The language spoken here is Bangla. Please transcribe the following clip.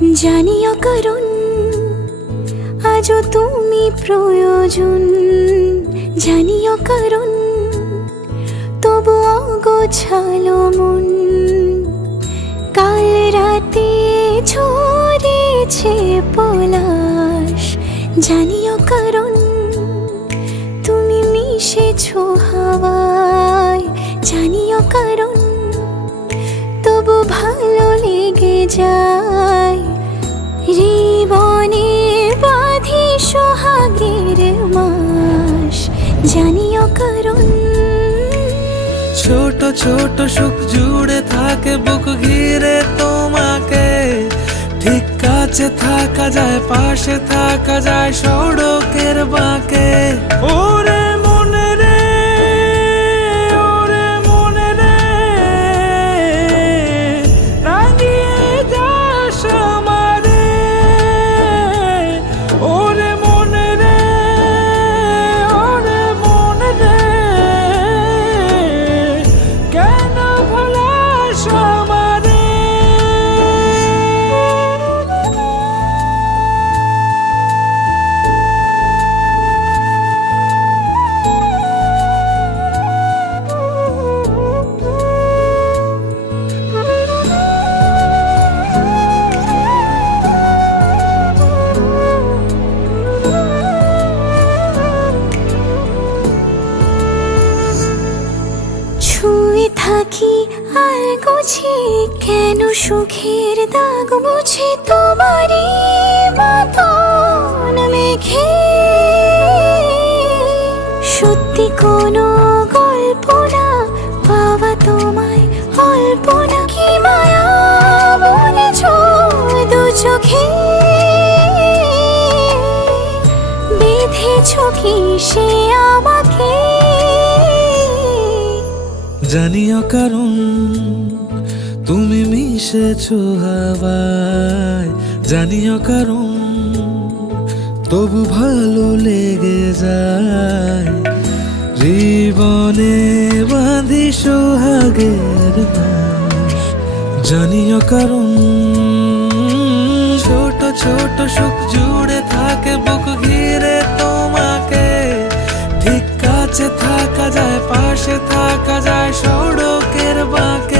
জানিও কারণ আজও তুমি প্রয়োজন, জানিও কারণ তবু অগোছালো মন। কাল রাতে ঝরেছে পলাশ, জানিও কারণ তুমি মিশেছো হাওয়ায়, জানিও কারণ তবু ভালো লেগে যায়। জীবনে বাঁধি সোহাগের মাস, জানিও কারণ ছোট ছোট সুখ জুড়ে থাকে বুক ঘিরে তোমাকে। ঠিক কাছে থাকা যায়, পাশে থাকা যায় সড়কের বাঁকে। ওরে মনে রে, ওরে মনে রে, রাঙিয়ে যাস আমারে। ওরে মনে রে, ওরে মনে রে, কেন ভোলাস আমারে। ছুঁয়ে থাকি আর গুছি কেন সুখের দাগ বুঝি তোমারই মতন মেঘে। সত্যি কোনো গল্প না পাওয়া তোমায় অল্প না, কি মায়া বলেছ দু চোখে। বেঁধেছ কি সে আমাকে, জানিও কারণ তুমি মিশেছো হাওয়ায়, জানিও কারণ তবু ভালো লেগে যায়। জীবনে বাঁধি সোহাগের মাস, জানিও কারণ ছোট ছোট সুখ জুড়ে থাকে বুক ঘিরে তোমাকে। ঠিক কাছে থাকা যায়, পাশে থাকা যায় সড়কের বাঁকে।